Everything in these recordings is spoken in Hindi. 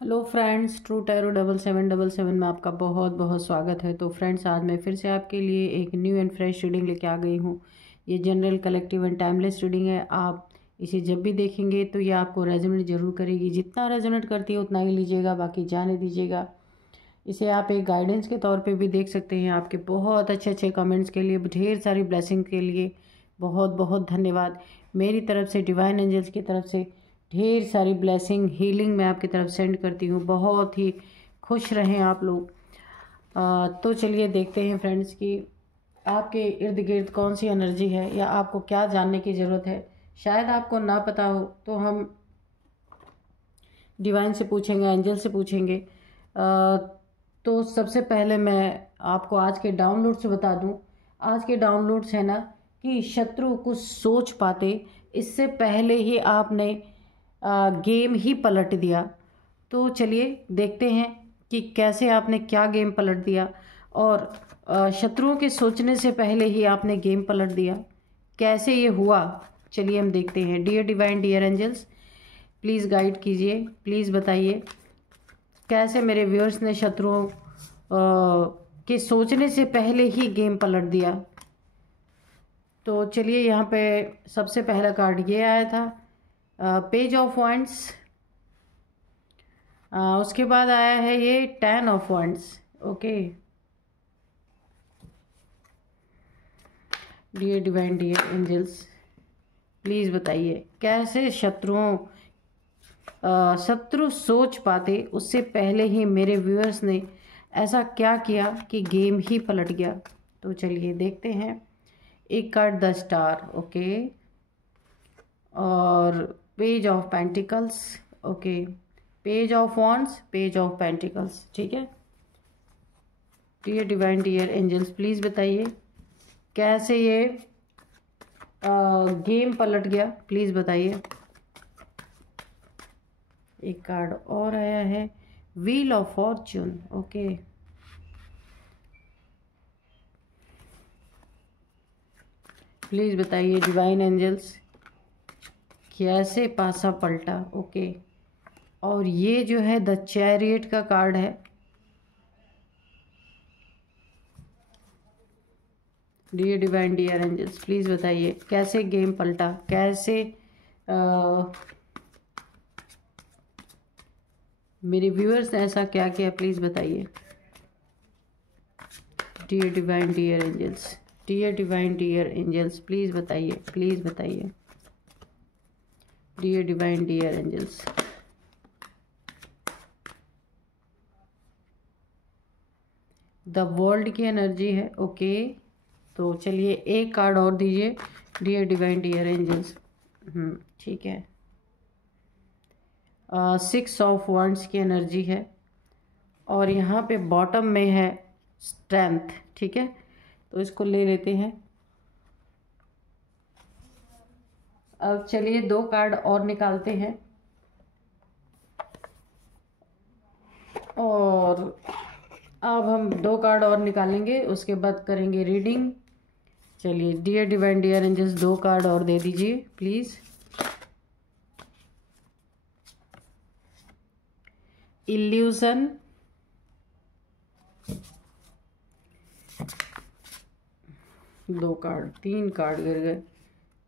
हेलो फ्रेंड्स, ट्रू टैरो 7777 में आपका बहुत बहुत स्वागत है। तो फ्रेंड्स, आज मैं फिर से आपके लिए एक न्यू एंड फ्रेश रीडिंग लेके आ गई हूँ। ये general, collective and timeless reading है। आप इसे जब भी देखेंगे तो ये आपको रेजोनेट जरूर करेगी। जितना रेजोनेट करती है उतना ही लीजिएगा, बाकी जाने दीजिएगा। इसे आप एक गाइडेंस के तौर पे भी देख सकते हैं। आपके बहुत अच्छे अच्छे कमेंट्स के लिए, ढेर सारी ब्लेसिंग के लिए बहुत बहुत धन्यवाद। मेरी तरफ से, डिवाइन एंजल्स की तरफ से ढेर सारी ब्लेसिंग, हीलिंग मैं आपकी तरफ सेंड करती हूँ। बहुत ही खुश रहें आप लोग। तो चलिए देखते हैं फ्रेंड्स कि आपके इर्द गिर्द कौन सी एनर्जी है या आपको क्या जानने की ज़रूरत है। शायद आपको ना पता हो तो हम डिवाइन से पूछेंगे, एंजल से पूछेंगे। तो सबसे पहले मैं आपको आज के डाउनलोड्स बता दूं। आज के डाउनलोड्स है ना कि शत्रु कुछ सोच पाते इससे पहले ही आपने गेम ही पलट दिया। तो चलिए देखते हैं कि कैसे आपने क्या गेम पलट दिया और शत्रुओं के सोचने से पहले ही आपने गेम पलट दिया। कैसे ये हुआ, चलिए हम देखते हैं। Dear divine, dear angels, please guide कीजिए, प्लीज़ बताइए कैसे मेरे व्यूअर्स ने शत्रुओं के सोचने से पहले ही गेम पलट दिया। तो चलिए, यहाँ पे सबसे पहला कार्ड ये आया था, पेज ऑफ वॉन्ड्स। उसके बाद आया है ये 10 of wands. Okay dear divine, dear angels, please बताइए कैसे शत्रु सोच पाते उससे पहले ही मेरे व्यूअर्स ने ऐसा क्या किया कि गेम ही पलट गया। तो चलिए देखते हैं। एक कार्ड द स्टार, ओके, और page of pentacles, okay, page of wands, page of pentacles, ठीक है। Dear divine, dear angels, please बताइए कैसे ये गेम पलट गया, प्लीज़ बताइए। एक कार्ड और आया है, wheel of fortune, okay. Please बताइए डिवाइन एंजल्स कैसे पासा पलटा, ओके। और ये जो है द चैरियट का कार्ड है। Dear divine, dear angels, please बताइए कैसे गेम पलटा, कैसे मेरे व्यूअर्स ने ऐसा क्या किया, प्लीज़ बताइए। Dear divine, dear angels, dear divine, dear angels, please बताइए, प्लीज़ बताइए। Dear divine, dear angels, the world की एनर्जी है, ओके। तो चलिए एक कार्ड और दीजिए डियर डिवाइन, डियर एंजल्स। ठीक है। 6 ऑफ वॉन्ड्स की एनर्जी है और यहाँ पे बॉटम में है स्ट्रेंथ, ठीक है। तो इसको ले लेते हैं। अब चलिए 2 कार्ड और निकालते हैं और अब हम 2 कार्ड और निकालेंगे, उसके बाद करेंगे रीडिंग। चलिए dear divine, dear angels, 2 card और दे दीजिए प्लीज़। इल्यूजन, दो कार्ड, 3 कार्ड गिर गए।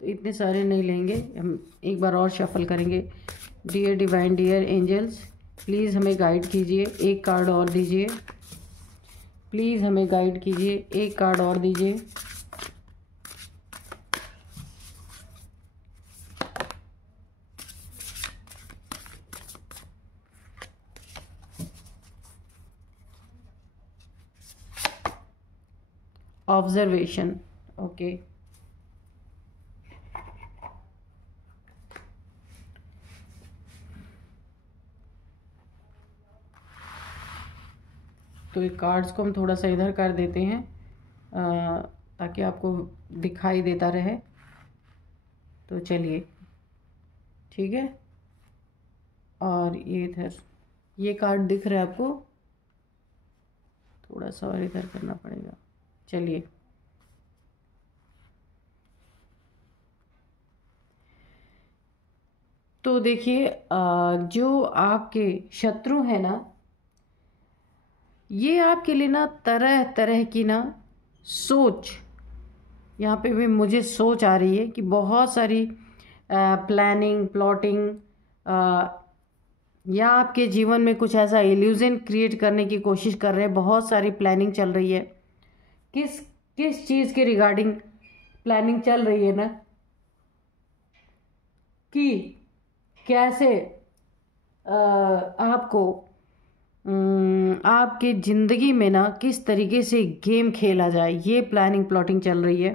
तो इतने सारे नहीं लेंगे, हम एक बार और शफल करेंगे। Dear divine, dear angels, please हमें गाइड कीजिए, एक कार्ड और दीजिए। प्लीज़ हमें गाइड कीजिए, एक कार्ड और दीजिए। Observation, okay. तो ये कार्ड्स को हम थोड़ा सा इधर कर देते हैं ताकि आपको दिखाई देता रहे। तो चलिए, ठीक है। और ये इधर, ये कार्ड दिख रहा है आपको, थोड़ा सा और इधर करना पड़ेगा। चलिए, तो देखिए जो आपके शत्रु हैं ना, ये आपके लिए ना तरह तरह की ना सोच, यहाँ पे भी मुझे सोच आ रही है कि बहुत सारी प्लानिंग प्लॉटिंग, या आपके जीवन में कुछ ऐसा इल्यूजन क्रिएट करने की कोशिश कर रहे हैं। बहुत सारी प्लानिंग चल रही है। किस किस चीज़ के रिगार्डिंग प्लानिंग चल रही है ना, कि कैसे आपको आपके ज़िंदगी में ना किस तरीके से गेम खेला जाए, ये प्लानिंग प्लॉटिंग चल रही है।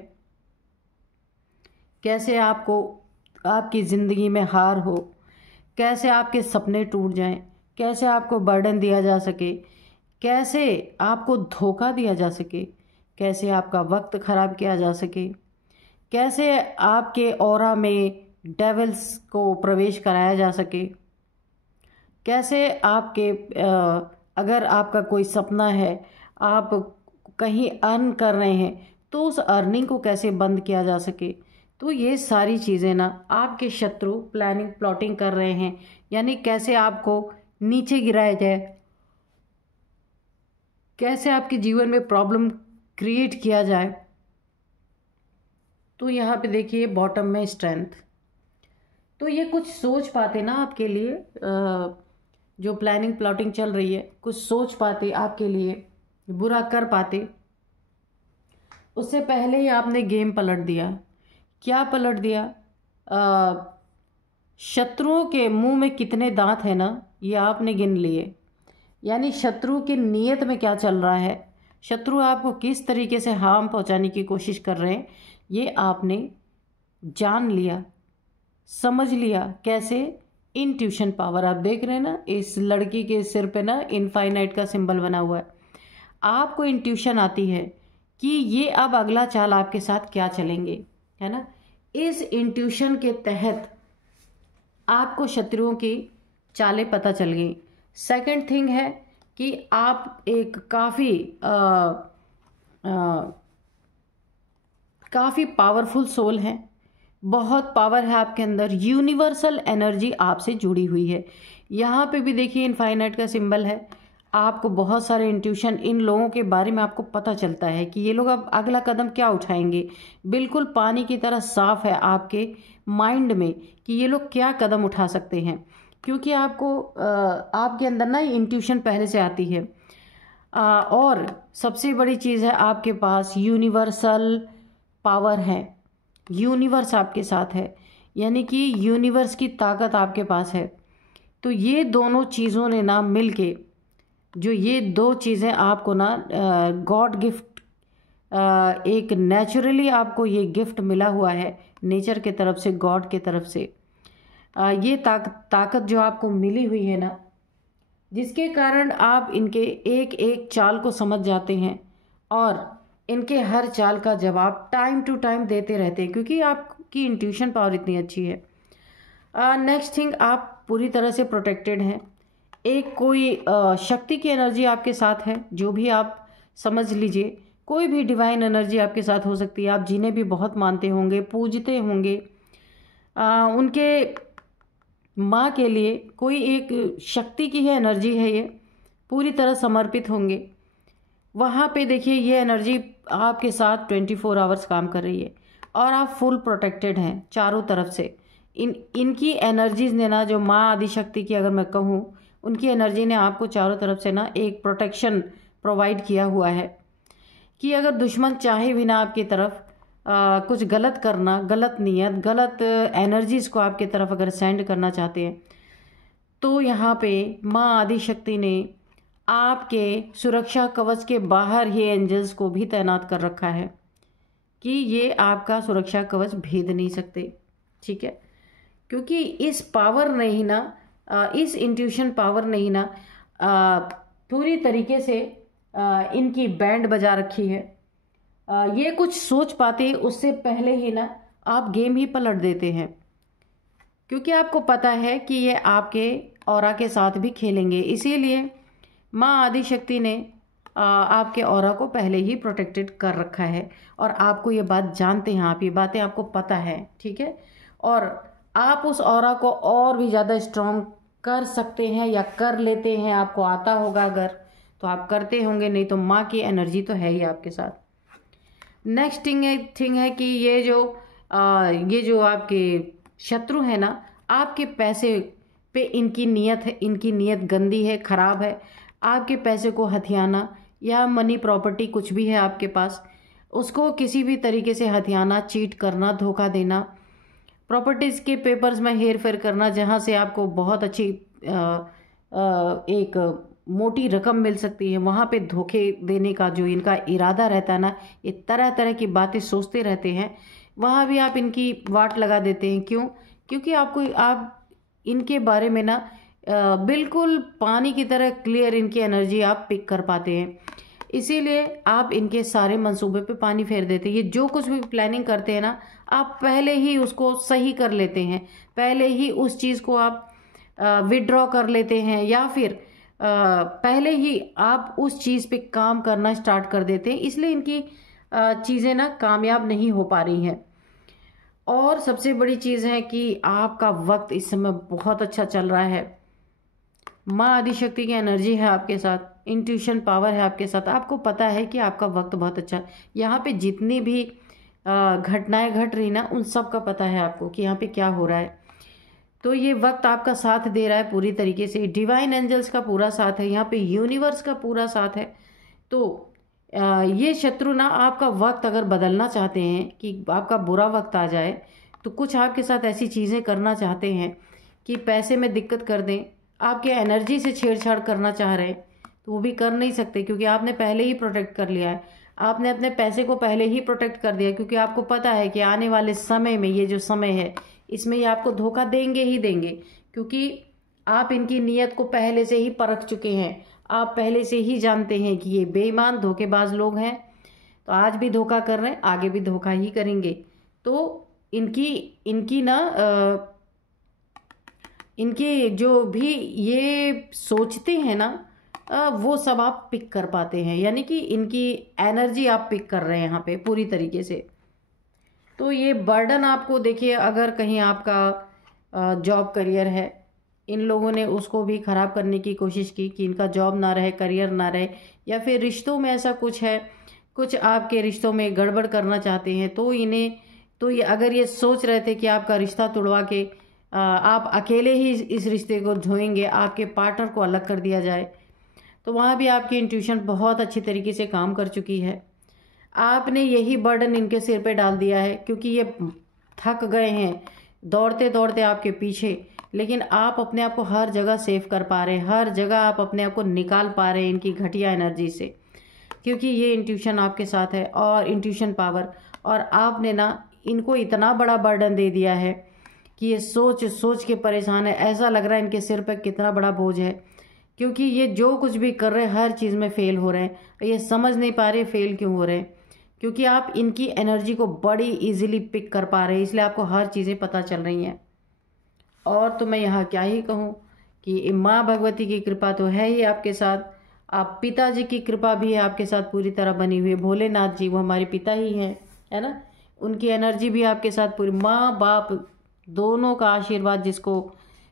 कैसे आपको आपकी ज़िंदगी में हार हो, कैसे आपके सपने टूट जाएं, कैसे आपको बर्डन दिया जा सके, कैसे आपको धोखा दिया जा सके, कैसे आपका वक्त ख़राब किया जा सके, कैसे आपके ऑरा में डेविल्स को प्रवेश कराया जा सके, कैसे आपके अगर आपका कोई सपना है, आप कहीं अर्न कर रहे हैं, तो उस अर्निंग को कैसे बंद किया जा सके। तो ये सारी चीज़ें ना आपके शत्रु प्लानिंग प्लॉटिंग कर रहे हैं, यानी कैसे आपको नीचे गिराया जाए, कैसे आपके जीवन में प्रॉब्लम क्रिएट किया जाए। तो यहाँ पे देखिए बॉटम में स्ट्रेंथ, तो ये कुछ सोच पाते ना आपके लिए, जो प्लानिंग प्लॉटिंग चल रही है, कुछ सोच पाते आपके लिए, बुरा कर पाते, उससे पहले ही आपने गेम पलट दिया। क्या पलट दिया? शत्रुओं के मुंह में कितने दांत हैं ना, ये आपने गिन लिए। यानी शत्रु की नीयत में क्या चल रहा है, शत्रु आपको किस तरीके से हार्म पहुंचाने की कोशिश कर रहे हैं, ये आपने जान लिया, समझ लिया। कैसे? Intuition power. आप देख रहे हैं ना, इस लड़की के सिर पे ना इनफाइनाइट का सिंबल बना हुआ है। आपको इंट्यूशन आती है कि ये अब अगला चाल आपके साथ क्या चलेंगे, है ना। इस इंट्यूशन के तहत आपको शत्रुओं की चालें पता चल गई। सेकंड थिंग है कि आप एक काफ़ी पावरफुल सोल हैं, बहुत पावर है आपके अंदर, यूनिवर्सल एनर्जी आपसे जुड़ी हुई है। यहाँ पे भी देखिए इनफाइनाइट का सिंबल है। आपको बहुत सारे इंट्यूशन, इन लोगों के बारे में आपको पता चलता है कि ये लोग अब अगला कदम क्या उठाएंगे। बिल्कुल पानी की तरह साफ है आपके माइंड में कि ये लोग क्या कदम उठा सकते हैं, क्योंकि आपको आपके अंदर ना इंट्यूशन पहले से आती है। और सबसे बड़ी चीज़ है, आपके पास यूनिवर्सल पावर है, यूनिवर्स आपके साथ है, यानी कि यूनिवर्स की ताकत आपके पास है। तो ये दोनों चीज़ों ने ना मिलके, जो ये दो चीज़ें आपको ना गॉड गिफ्ट, एक नेचुरली आपको ये गिफ्ट मिला हुआ है नेचर के तरफ से, गॉड के तरफ से। ये ताकत जो आपको मिली हुई है ना, जिसके कारण आप इनके एक एक चाल को समझ जाते हैं और इनके हर चाल का जवाब टाइम टू टाइम देते रहते हैं, क्योंकि आपकी इंट्यूशन पावर इतनी अच्छी है। नेक्स्ट थिंग, आप पूरी तरह से प्रोटेक्टेड हैं। एक कोई शक्ति की एनर्जी आपके साथ है, जो भी आप समझ लीजिए, कोई भी डिवाइन एनर्जी आपके साथ हो सकती है। आप जिन्हें भी बहुत मानते होंगे, पूजते होंगे, उनके माँ के लिए कोई एक शक्ति की है एनर्जी है, ये पूरी तरह समर्पित होंगे। वहाँ पे देखिए ये एनर्जी आपके साथ 24 आवर्स काम कर रही है और आप फुल प्रोटेक्टेड हैं चारों तरफ से। इनकी एनर्जीज ने ना, जो माँ आदिशक्ति की अगर मैं कहूँ, उनकी एनर्जी ने आपको चारों तरफ से ना एक प्रोटेक्शन प्रोवाइड किया हुआ है कि अगर दुश्मन चाहे भी ना आपकी तरफ कुछ गलत करना, गलत नियत, गलत एनर्जीज को आपकी तरफ अगर सेंड करना चाहते हैं, तो यहाँ पे माँ आदिशक्ति ने आपके सुरक्षा कवच के बाहर ही एंजल्स को भी तैनात कर रखा है कि ये आपका सुरक्षा कवच भेद नहीं सकते, ठीक है। क्योंकि इस पावर ने ही ना, इस इंट्यूशन पावर ने ही ना पूरी तरीके से इनकी बैंड बजा रखी है। ये कुछ सोच पाते उससे पहले ही ना आप गेम ही पलट देते हैं, क्योंकि आपको पता है कि ये आपके ऑरा के साथ भी खेलेंगे। इसीलिए माँ आदिशक्ति ने आपके ऑरा को पहले ही प्रोटेक्टेड कर रखा है और आपको ये बात जानते हैं, आप ये बातें आपको पता है, ठीक है। और आप उस ऑरा को और भी ज़्यादा स्ट्रॉन्ग कर सकते हैं या कर लेते हैं। आपको आता होगा अगर तो आप करते होंगे, नहीं तो माँ की एनर्जी तो है ही आपके साथ। नेक्स्ट थिंग है कि ये जो आपके शत्रु है ना, आपके पैसे पे इनकी नीयत है, इनकी नीयत गंदी है, खराब है। आपके पैसे को हथियाना या मनी प्रॉपर्टी कुछ भी है आपके पास, उसको किसी भी तरीके से हथियाना, चीट करना, धोखा देना, प्रॉपर्टीज़ के पेपर्स में हेर फेर करना, जहाँ से आपको बहुत अच्छी एक मोटी रकम मिल सकती है, वहाँ पे धोखे देने का जो इनका इरादा रहता है ना, ये तरह तरह की बातें सोचते रहते हैं, वहाँ भी आप इनकी वाट लगा देते हैं। क्यों? क्योंकि आप इनके बारे में ना बिल्कुल पानी की तरह क्लियर इनकी एनर्जी आप पिक कर पाते हैं, इसीलिए आप इनके सारे मंसूबे पे पानी फेर देते हैं। ये जो कुछ भी प्लानिंग करते हैं ना, आप पहले ही उसको सही कर लेते हैं, पहले ही उस चीज़ को आप विड्रॉ कर लेते हैं, या फिर पहले ही आप उस चीज़ पे काम करना स्टार्ट कर देते हैं, इसलिए इनकी चीज़ें ना कामयाब नहीं हो पा रही हैं। और सबसे बड़ी चीज़ है कि आपका वक्त इस समय बहुत अच्छा चल रहा है। माँ आदिशक्ति की एनर्जी है आपके साथ, इंट्यूशन पावर है आपके साथ, आपको पता है कि आपका वक्त बहुत अच्छा है। यहाँ पे जितनी भी घटनाएं घट रही ना, उन सब का पता है आपको कि यहाँ पे क्या हो रहा है। तो ये वक्त आपका साथ दे रहा है पूरी तरीके से, डिवाइन एंजल्स का पूरा साथ है, यहाँ पे यूनिवर्स का पूरा साथ है। तो ये शत्रु ना आपका वक्त अगर बदलना चाहते हैं कि आपका बुरा वक्त आ जाए, तो कुछ आपके साथ ऐसी चीज़ें करना चाहते हैं कि पैसे में दिक्कत कर दें, आपके एनर्जी से छेड़छाड़ करना चाह रहे हैं, तो वो भी कर नहीं सकते, क्योंकि आपने पहले ही प्रोटेक्ट कर लिया है। आपने अपने पैसे को पहले ही प्रोटेक्ट कर दिया, क्योंकि आपको पता है कि आने वाले समय में, ये जो समय है, इसमें ये आपको धोखा देंगे ही देंगे, क्योंकि आप इनकी नीयत को पहले से ही परख चुके हैं। आप पहले से ही जानते हैं कि ये बेईमान धोखेबाज लोग हैं, तो आज भी धोखा कर रहे हैं, आगे भी धोखा ही करेंगे। तो इनकी ना इनके जो भी ये सोचते हैं ना, वो सब आप पिक कर पाते हैं, यानी कि इनकी एनर्जी आप पिक कर रहे हैं यहाँ पे पूरी तरीके से। तो ये बर्डन आपको देखिए, अगर कहीं आपका जॉब करियर है, इन लोगों ने उसको भी ख़राब करने की कोशिश की कि इनका जॉब ना रहे, करियर ना रहे, या फिर रिश्तों में ऐसा कुछ है, कुछ आपके रिश्तों में गड़बड़ करना चाहते हैं, तो ये अगर ये सोच रहे थे कि आपका रिश्ता तोड़वा के आप अकेले ही इस रिश्ते को धोएंगे, आपके पार्टनर को अलग कर दिया जाए, तो वहाँ भी आपकी इंट्यूशन बहुत अच्छी तरीके से काम कर चुकी है। आपने यही बर्डन इनके सिर पे डाल दिया है, क्योंकि ये थक गए हैं दौड़ते दौड़ते आपके पीछे, लेकिन आप अपने आप को हर जगह सेव कर पा रहे हैं, हर जगह आप अपने आप को निकाल पा रहे हैं इनकी घटिया एनर्जी से, क्योंकि ये इंट्यूशन आपके साथ है और इंट्यूशन पावर। और आपने ना इनको इतना बड़ा बर्डन दे दिया है कि ये सोच सोच के परेशान है, ऐसा लग रहा है इनके सिर पर कितना बड़ा बोझ है, क्योंकि ये जो कुछ भी कर रहे हैं हर चीज़ में फेल हो रहे हैं। ये समझ नहीं पा रहे फेल क्यों हो रहे हैं, क्योंकि आप इनकी एनर्जी को बड़ी इजीली पिक कर पा रहे हैं, इसलिए आपको हर चीज़ें पता चल रही हैं। और तो मैं यहाँ क्या ही कहूँ कि माँ भगवती की कृपा तो है ही आपके साथ, आप पिताजी की कृपा भी है आपके साथ पूरी तरह बनी हुई है। भोलेनाथ जी वो हमारे पिता ही हैं, है ना, उनकी एनर्जी भी आपके साथ पूरी, माँ बाप दोनों का आशीर्वाद जिसको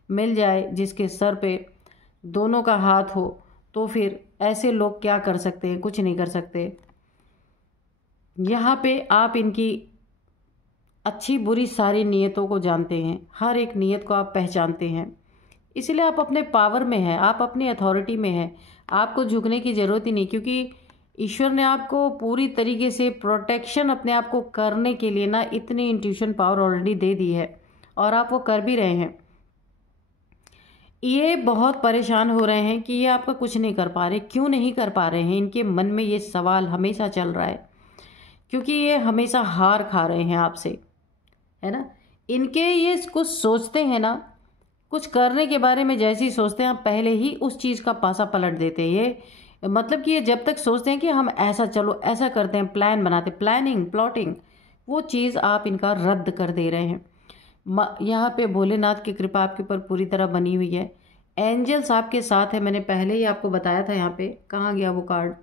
मिल जाए, जिसके सर पे दोनों का हाथ हो, तो फिर ऐसे लोग क्या कर सकते हैं? कुछ नहीं कर सकते। यहाँ पे आप इनकी अच्छी बुरी सारी नीयतों को जानते हैं, हर एक नीयत को आप पहचानते हैं, इसलिए आप अपने पावर में हैं, आप अपनी अथॉरिटी में हैं, आपको झुकने की ज़रूरत ही नहीं, क्योंकि ईश्वर ने आपको पूरी तरीके से प्रोटेक्शन अपने आप को करने के लिए ना इतनी इंट्यूशन पावर ऑलरेडी दे दी है, और आप वो कर भी रहे हैं। ये बहुत परेशान हो रहे हैं कि ये आपका कुछ नहीं कर पा रहे, क्यों नहीं कर पा रहे हैं? इनके मन में ये सवाल हमेशा चल रहा है, क्योंकि ये हमेशा हार खा रहे हैं आपसे, है ना। इनके ये कुछ सोचते हैं ना, कुछ करने के बारे में जैसे ही सोचते हैं, आप पहले ही उस चीज़ का पासा पलट देते हैं। ये मतलब कि ये जब तक सोचते हैं कि हम ऐसा, चलो ऐसा करते हैं, प्लान बनाते, प्लानिंग प्लॉटिंग, वो चीज़ आप इनका रद्द कर दे रहे हैं। यहाँ पे भोलेनाथ की कृपा आपके ऊपर पूरी तरह बनी हुई है, एंजल्स आपके साथ है। मैंने पहले ही आपको बताया था, यहाँ पे कहाँ गया वो कार्ड,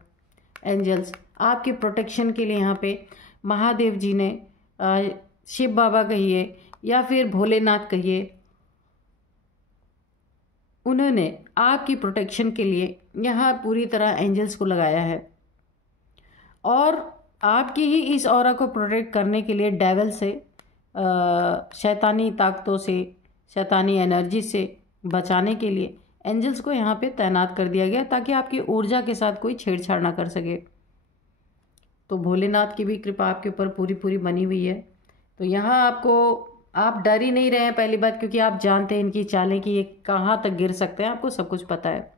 एंजल्स आपके प्रोटेक्शन के लिए। यहाँ पे महादेव जी ने, शिव बाबा कहिए या फिर भोलेनाथ कहिए, उन्होंने आपकी प्रोटेक्शन के लिए यहाँ पूरी तरह एंजल्स को लगाया है और आपकी ही इस ऑरा को प्रोटेक्ट करने के लिए डेविल से, शैतानी ताकतों से, शैतानी एनर्जी से बचाने के लिए एंजल्स को यहाँ पे तैनात कर दिया गया ताकि आपकी ऊर्जा के साथ कोई छेड़छाड़ ना कर सके। तो भोलेनाथ की भी कृपा आपके ऊपर पूरी पूरी बनी हुई है। तो यहाँ आपको, आप डर ही नहीं रहे हैं पहली बात, क्योंकि आप जानते हैं इनकी चालें कि ये कहाँ तक गिर सकते हैं, आपको सब कुछ पता है।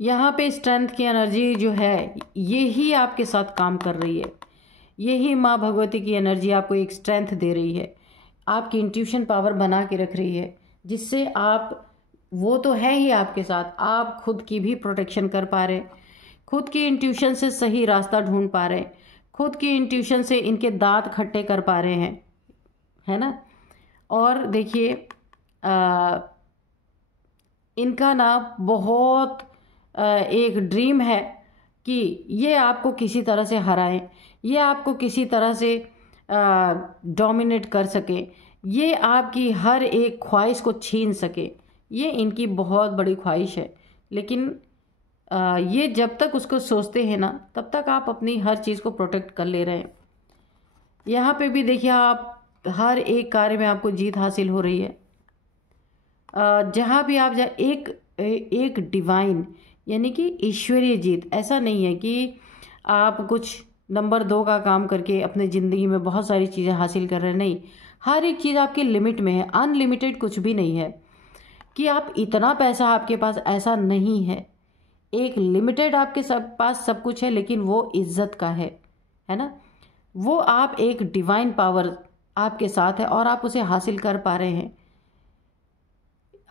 यहाँ पे स्ट्रेंथ की एनर्जी जो है ये ही आपके साथ काम कर रही है, यही माँ भगवती की एनर्जी आपको एक स्ट्रेंथ दे रही है, आपकी इंट्यूशन पावर बना के रख रही है, जिससे आप, वो तो है ही आपके साथ, आप खुद की भी प्रोटेक्शन कर पा रहे, खुद की इंट्यूशन से सही रास्ता ढूंढ पा रहे, खुद की इंट्यूशन से इनके दांत खट्टे कर पा रहे हैं, है ना। और देखिए इनका ना बहुत एक ड्रीम है कि ये आपको किसी तरह से हराएं, ये आपको किसी तरह से डोमिनेट कर सके, ये आपकी हर एक ख्वाहिश को छीन सके, ये इनकी बहुत बड़ी ख्वाहिश है। लेकिन ये जब तक उसको सोचते हैं ना, तब तक आप अपनी हर चीज़ को प्रोटेक्ट कर ले रहे हैं। यहाँ पे भी देखिए आप हर एक कार्य में आपको जीत हासिल हो रही है। जहाँ भी आप एक डिवाइन यानी कि ईश्वरीय जीत, ऐसा नहीं है कि आप कुछ नंबर 2 का काम करके अपने ज़िंदगी में बहुत सारी चीज़ें हासिल कर रहे हैं, नहीं, हर एक चीज़ आपकी लिमिट में है, अनलिमिटेड कुछ भी नहीं है कि आप इतना पैसा आपके पास, ऐसा नहीं है। एक लिमिटेड आपके पास सब कुछ है, लेकिन वो इज्जत का है ना। वो आप, एक डिवाइन पावर आपके साथ है और आप उसे हासिल कर पा रहे हैं।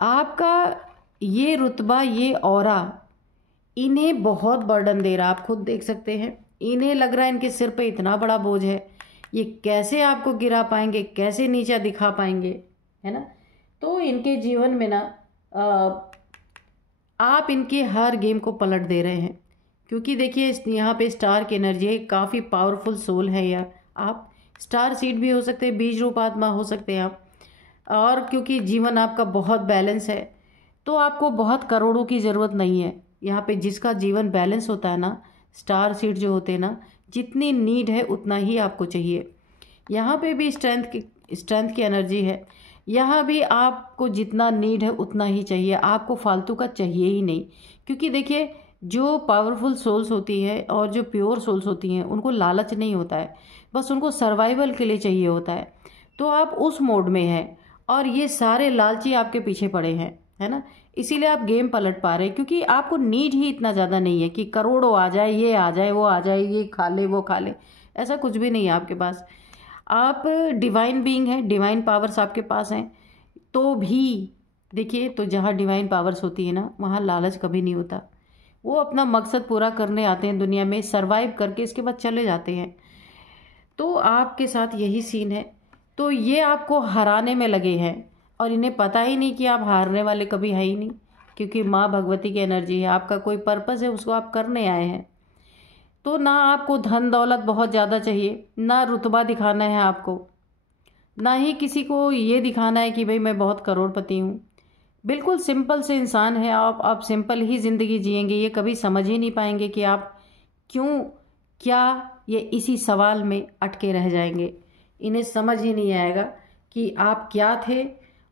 आपका ये रुतबा, ये ऑरा इन्हें बहुत बर्डन दे रहा है, आप खुद देख सकते हैं। इन्हें लग रहा है इनके सिर पे इतना बड़ा बोझ है, ये कैसे आपको गिरा पाएंगे, कैसे नीचा दिखा पाएंगे, है ना। तो इनके जीवन में ना आप इनके हर गेम को पलट दे रहे हैं, क्योंकि देखिए यहाँ पे स्टार की एनर्जी है, काफ़ी पावरफुल सोल है यार। आप स्टार सीड भी हो सकते हैं, बीज रूप आत्मा हो सकते हैं आप। और क्योंकि जीवन आपका बहुत बैलेंस है, तो आपको बहुत करोड़ों की ज़रूरत नहीं है। यहाँ पे जिसका जीवन बैलेंस होता है ना, स्टार सीड जो होते हैं ना, जितनी नीड है उतना ही आपको चाहिए। यहाँ पे भी स्ट्रेंथ की एनर्जी है, यहाँ भी आपको जितना नीड है उतना ही चाहिए, आपको फालतू का चाहिए ही नहीं। क्योंकि देखिए जो पावरफुल सोल्स होती है और जो प्योर सोल्स होती हैं, उनको लालच नहीं होता है, बस उनको सर्वाइवल के लिए चाहिए होता है। तो आप उस मोड में हैं और ये सारे लालची आपके पीछे पड़े हैं, है ना। इसीलिए आप गेम पलट पा रहे हैं, क्योंकि आपको नीड ही इतना ज़्यादा नहीं है कि करोड़ों आ जाए, ये आ जाए, वो आ जाए, ये खा ले, वो खा ले, ऐसा कुछ भी नहीं है आपके पास। आप डिवाइन बीइंग हैं, डिवाइन पावर्स आपके पास हैं। तो भी देखिए, तो जहाँ डिवाइन पावर्स होती है ना, वहाँ लालच कभी नहीं होता। वो अपना मकसद पूरा करने आते हैं दुनिया में, सरवाइव करके इसके बाद चले जाते हैं। तो आपके साथ यही सीन है। तो ये आपको हराने में लगे हैं और इन्हें पता ही नहीं कि आप हारने वाले कभी है ही नहीं, क्योंकि माँ भगवती की एनर्जी है, आपका कोई पर्पस है, उसको आप करने आए हैं। तो ना आपको धन दौलत बहुत ज़्यादा चाहिए, ना रुतबा दिखाना है आपको, ना ही किसी को ये दिखाना है कि भाई मैं बहुत करोड़पति हूँ। बिल्कुल सिंपल से इंसान है आप सिंपल ही ज़िंदगी जिएंगे। ये कभी समझ ही नहीं पाएंगे कि आप क्यों, क्या, ये इसी सवाल में अटके रह जाएंगे। इन्हें समझ ही नहीं आएगा कि आप क्या थे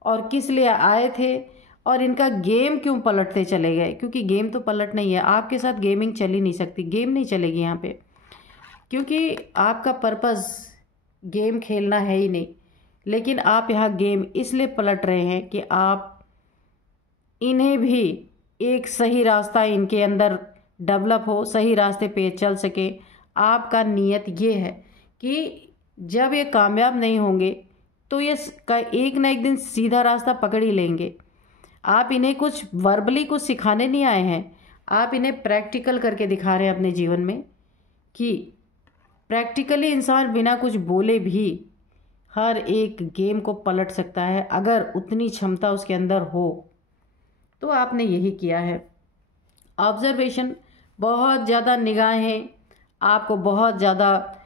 और किस लिए आए थे और इनका गेम क्यों पलटते चले गए। क्योंकि गेम तो पलट नहीं है, आपके साथ गेमिंग चल ही नहीं सकती, गेम नहीं चलेगी यहाँ पे, क्योंकि आपका पर्पस गेम खेलना है ही नहीं। लेकिन आप यहाँ गेम इसलिए पलट रहे हैं कि आप इन्हें भी एक सही रास्ता इनके अंदर डेवलप हो, सही रास्ते पे चल सके। आपका नियत ये है कि जब ये कामयाब नहीं होंगे तो ये एक ना एक दिन सीधा रास्ता पकड़ ही लेंगे। आप इन्हें कुछ वर्बली कुछ सिखाने नहीं आए हैं, आप इन्हें प्रैक्टिकल करके दिखा रहे हैं अपने जीवन में कि प्रैक्टिकली इंसान बिना कुछ बोले भी हर एक गेम को पलट सकता है, अगर उतनी क्षमता उसके अंदर हो। तो आपने यही किया है। ऑब्जर्वेशन, बहुत ज़्यादा निगाहें, आपको बहुत ज़्यादा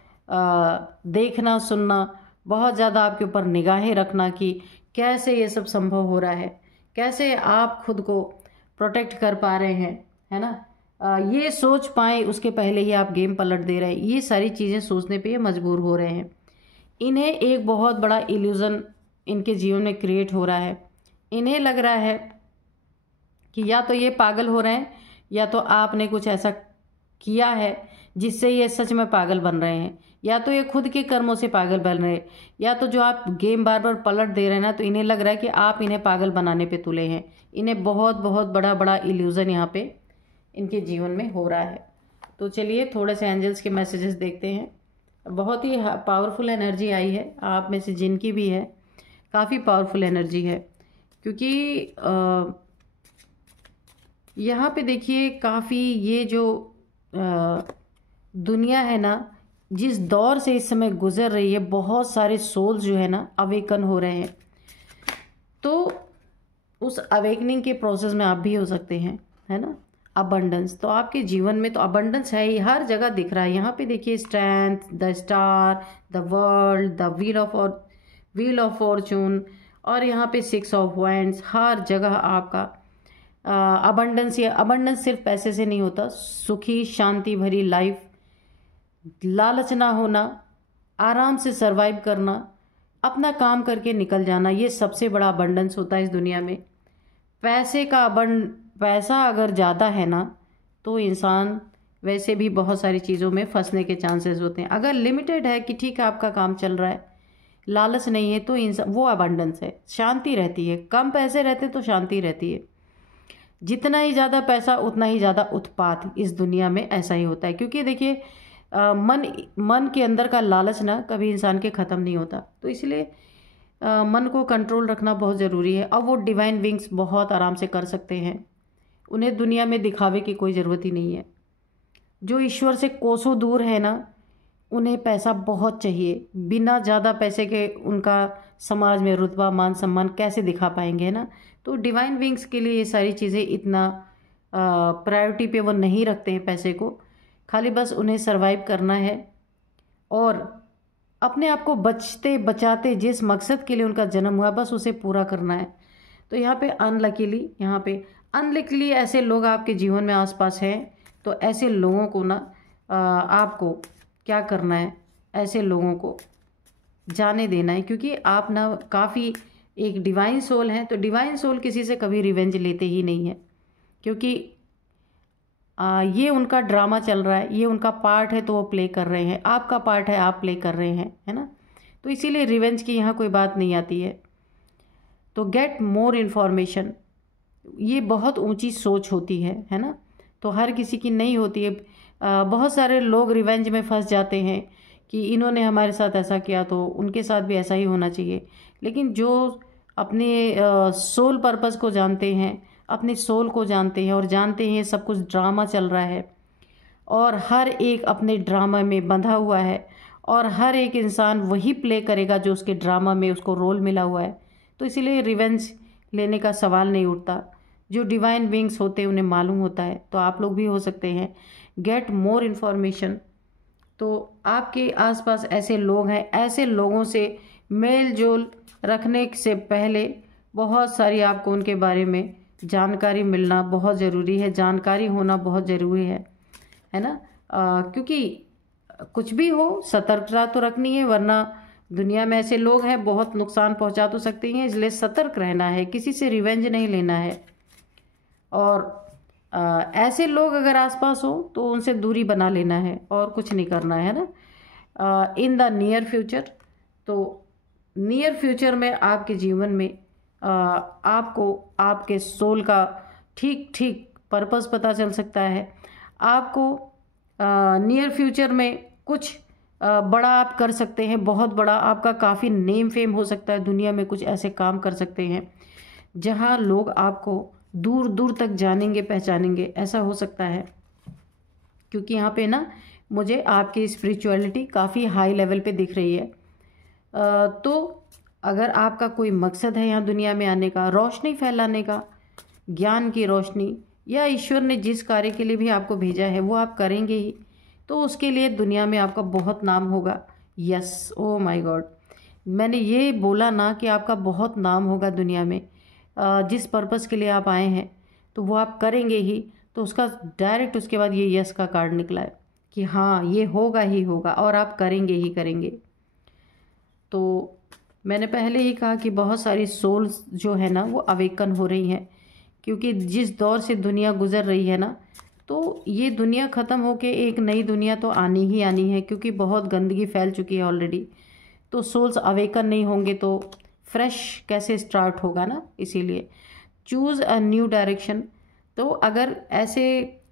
देखना सुनना, बहुत ज़्यादा आपके ऊपर निगाहें रखना कि कैसे ये सब संभव हो रहा है, कैसे आप खुद को प्रोटेक्ट कर पा रहे हैं, है ना। ये सोच पाए उसके पहले ही आप गेम पलट दे रहे हैं। ये सारी चीज़ें सोचने पे ये मजबूर हो रहे हैं। इन्हें एक बहुत बड़ा इल्यूज़न इनके जीवन में क्रिएट हो रहा है। इन्हें लग रहा है कि या तो ये पागल हो रहे हैं या तो आपने कुछ ऐसा किया है जिससे ये सच में पागल बन रहे हैं, या तो ये खुद के कर्मों से पागल बन रहे हैं, या तो जो आप गेम बार बार पलट दे रहे हैं ना, तो इन्हें लग रहा है कि आप इन्हें पागल बनाने पे तुले हैं। इन्हें बहुत बहुत बड़ा बड़ा इल्यूज़न यहाँ पे इनके जीवन में हो रहा है। तो चलिए थोड़े से एंजल्स के मैसेजेस देखते हैं। बहुत ही पावरफुल एनर्जी आई है, आप में से जिनकी भी है काफ़ी पावरफुल एनर्जी है, क्योंकि यहाँ पे देखिए काफ़ी ये जो दुनिया है ना, जिस दौर से इस समय गुजर रही है, बहुत सारे सोल्स जो है ना अवेकन हो रहे हैं। तो उस अवेकनिंग के प्रोसेस में आप भी हो सकते हैं, है ना। अबंडेंस, तो आपके जीवन में तो अबंडेंस है ही, हर जगह दिख रहा है। यहाँ पे देखिए strength, the star, the world, the wheel of Fortune, और यहाँ पे 6 ऑफ वैंड्स। हर जगह आपका अबंडेंस। ये अबंडेंस सिर्फ पैसे से नहीं होता, सुखी शांति भरी लाइफ, लालच ना होना, आराम से सरवाइव करना, अपना काम करके निकल जाना, ये सबसे बड़ा अबंडेंस होता है इस दुनिया में। पैसा अगर ज़्यादा है ना, तो इंसान वैसे भी बहुत सारी चीज़ों में फंसने के चांसेस होते हैं। अगर लिमिटेड है कि ठीक है आपका काम चल रहा है, लालच नहीं है, तो इंसान वो अबंडेंस है, शांति रहती है। कम पैसे रहते तो शांति रहती है। जितना ही ज़्यादा पैसा उतना ही ज़्यादा उत्पात इस दुनिया में ऐसा ही होता है। क्योंकि देखिए मन के अंदर का लालच ना कभी इंसान के ख़त्म नहीं होता, तो इसलिए मन को कंट्रोल रखना बहुत ज़रूरी है। अब वो डिवाइन विंग्स बहुत आराम से कर सकते हैं, उन्हें दुनिया में दिखावे की कोई ज़रूरत ही नहीं है। जो ईश्वर से कोसों दूर है ना, उन्हें पैसा बहुत चाहिए, बिना ज़्यादा पैसे के उनका समाज में रुतबा मान सम्मान कैसे दिखा पाएंगे, है ना। तो डिवाइन विंग्स के लिए ये सारी चीज़ें इतना प्रायोरिटी पे वो नहीं रखते हैं पैसे को, खाली बस उन्हें सरवाइव करना है और अपने आप को बचते बचाते जिस मकसद के लिए उनका जन्म हुआ बस उसे पूरा करना है। तो यहाँ पे अनलकीली ऐसे लोग आपके जीवन में आसपास हैं, तो ऐसे लोगों को ना आपको क्या करना है, ऐसे लोगों को जाने देना है। क्योंकि आप ना काफ़ी एक डिवाइन सोल हैं, तो डिवाइन सोल किसी से कभी रिवेंज लेते ही नहीं है, क्योंकि ये उनका ड्रामा चल रहा है, ये उनका पार्ट है तो वो प्ले कर रहे हैं, आपका पार्ट है आप प्ले कर रहे हैं, है ना। तो इसीलिए रिवेंज की यहाँ कोई बात नहीं आती है। तो गेट मोर इन्फॉर्मेशन, ये बहुत ऊंची सोच होती है ना, तो हर किसी की नहीं होती है। बहुत सारे लोग रिवेंज में फंस जाते हैं कि इन्होंने हमारे साथ ऐसा किया तो उनके साथ भी ऐसा ही होना चाहिए। लेकिन जो अपने सोल पर्पस को जानते हैं, अपने सोल को जानते हैं और जानते हैं सब कुछ ड्रामा चल रहा है और हर एक अपने ड्रामा में बंधा हुआ है और हर एक इंसान वही प्ले करेगा जो उसके ड्रामा में उसको रोल मिला हुआ है, तो इसीलिए रिवेंज लेने का सवाल नहीं उठता। जो डिवाइन बीइंग्स होते हैं उन्हें मालूम होता है, तो आप लोग भी हो सकते हैं। गेट मोर इन्फॉर्मेशन, तो आपके आसपास ऐसे लोग हैं, ऐसे लोगों से मेल जोल रखने से पहले बहुत सारी आपको उनके बारे में जानकारी मिलना बहुत ज़रूरी है, जानकारी होना बहुत ज़रूरी है ना। क्योंकि कुछ भी हो सतर्कता तो रखनी है, वरना दुनिया में ऐसे लोग हैं बहुत नुकसान पहुंचा तो सकते हैं, इसलिए सतर्क रहना है, किसी से रिवेंज नहीं लेना है। और ऐसे लोग अगर आसपास हो तो उनसे दूरी बना लेना है और कुछ नहीं करना है ना। इन द नियर फ्यूचर, तो नियर फ्यूचर में आपके जीवन में आपको आपके सोल का ठीक पर्पस पता चल सकता है। आपको नियर फ्यूचर में कुछ बड़ा आप कर सकते हैं, बहुत बड़ा, आपका काफ़ी नेम फेम हो सकता है, दुनिया में कुछ ऐसे काम कर सकते हैं जहां लोग आपको दूर दूर तक जानेंगे पहचानेंगे, ऐसा हो सकता है। क्योंकि यहाँ पे ना मुझे आपकी स्पिरिचुअलिटी काफ़ी हाई लेवल पे दिख रही है। तो अगर आपका कोई मकसद है यहाँ दुनिया में आने का, रोशनी फैलाने का, ज्ञान की रोशनी, या ईश्वर ने जिस कार्य के लिए भी आपको भेजा है वो आप करेंगे ही, तो उसके लिए दुनिया में आपका बहुत नाम होगा। यस, ओ माय गॉड, मैंने ये बोला ना कि आपका बहुत नाम होगा दुनिया में, जिस पर्पज़ के लिए आप आए हैं तो वो आप करेंगे ही। तो उसका डायरेक्ट उसके बाद ये यस का कार्ड निकला है कि हाँ ये होगा ही होगा और आप करेंगे ही करेंगे। तो मैंने पहले ही कहा कि बहुत सारी सोल्स जो है ना वो अवेकन हो रही हैं, क्योंकि जिस दौर से दुनिया गुजर रही है ना, तो ये दुनिया ख़त्म होके एक नई दुनिया तो आनी ही आनी है, क्योंकि बहुत गंदगी फैल चुकी है ऑलरेडी। तो सोल्स अवेकन नहीं होंगे तो फ्रेश कैसे स्टार्ट होगा ना, इसीलिए चूज़ अ न्यू डायरेक्शन। तो अगर ऐसे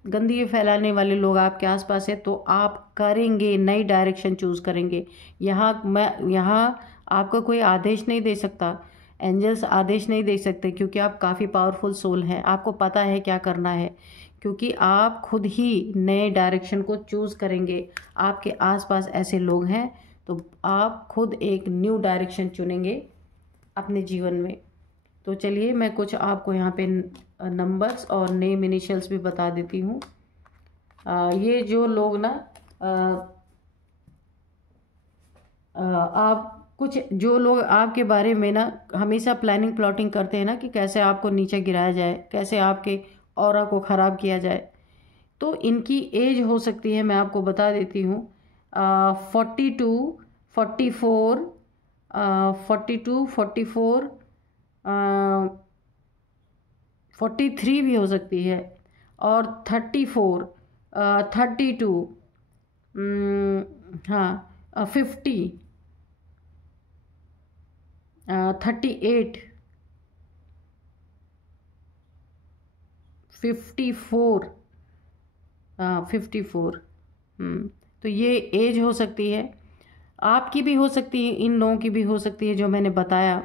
गंदगी फैलाने वाले लोग आपके आसपास है तो आप करेंगे, नई डायरेक्शन चूज़ करेंगे। यहाँ आपका कोई आदेश नहीं दे सकता, एंजल्स आदेश नहीं दे सकते, क्योंकि आप काफ़ी पावरफुल सोल हैं, आपको पता है क्या करना है, क्योंकि आप खुद ही नए डायरेक्शन को चूज़ करेंगे। आपके आसपास ऐसे लोग हैं तो आप खुद एक न्यू डायरेक्शन चुनेंगे अपने जीवन में। तो चलिए मैं कुछ आपको यहाँ पे नंबर्स और नेम इनिशियल्स भी बता देती हूँ। ये जो लोग ना आप कुछ जो लोग आपके बारे में ना हमेशा प्लानिंग प्लॉटिंग करते हैं ना कि कैसे आपको नीचे गिराया जाए, कैसे आपके ऑरा को ख़राब किया जाए, तो इनकी एज हो सकती है, मैं आपको बता देती हूँ, 42, 44, 42, 44, 43 भी हो सकती है, और 34, 32, हाँ, 50, 38, 54, 54। तो ये एज हो सकती है, आपकी भी हो सकती है, इन लोगों की भी हो सकती है जो मैंने बताया।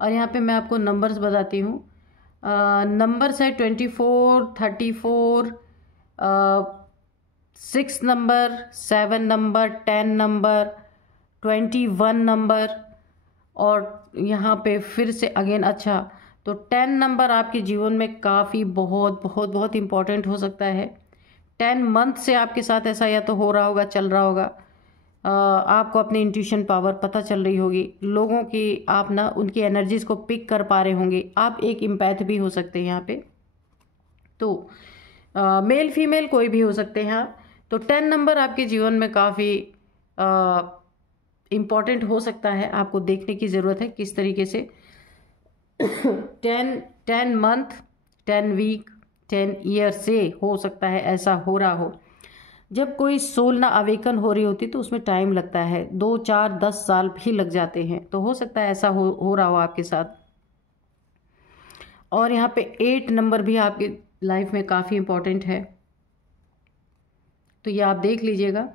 और यहाँ पे मैं आपको नंबर्स बताती हूँ। नंबर्स है 24, 34, 6 नंबर, 7 नंबर, 10 नंबर, 21 नंबर, और यहाँ पे फिर से अगेन अच्छा, तो 10 नंबर आपके जीवन में काफ़ी बहुत बहुत बहुत इम्पोर्टेंट हो सकता है। 10 मंथ से आपके साथ ऐसा या तो हो रहा होगा, चल रहा होगा, आपको अपनी इंट्यूशन पावर पता चल रही होगी, लोगों की आप ना उनकी एनर्जीज को पिक कर पा रहे होंगे, आप एक इम्पैथ भी हो सकते हैं यहाँ पे। तो मेल फीमेल कोई भी हो सकते हैं आप। तो 10 नंबर आपके जीवन में काफ़ी इम्पॉर्टेंट हो सकता है, आपको देखने की ज़रूरत है किस तरीके से 10 मंथ, 10 वीक, 10 ईयर से हो सकता है ऐसा हो रहा हो। जब कोई सोल ना अवेकन हो रही होती तो उसमें टाइम लगता है, 2, 4, 10 साल भी लग जाते हैं, तो हो सकता है ऐसा हो रहा हो आपके साथ। और यहाँ पे 8 नंबर भी आपकी लाइफ में काफ़ी इम्पोर्टेंट है, तो ये आप देख लीजिएगा।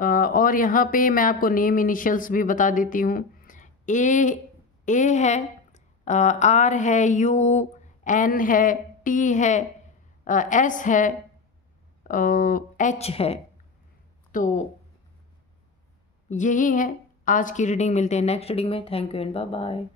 और यहाँ पे मैं आपको नेम इनिशियल्स भी बता देती हूँ। ए है, आर है, यू, एन है, टी है, एस है, एच है। तो यही है आज की रीडिंग, मिलते हैं नेक्स्ट रीडिंग में। Thank you and bye bye.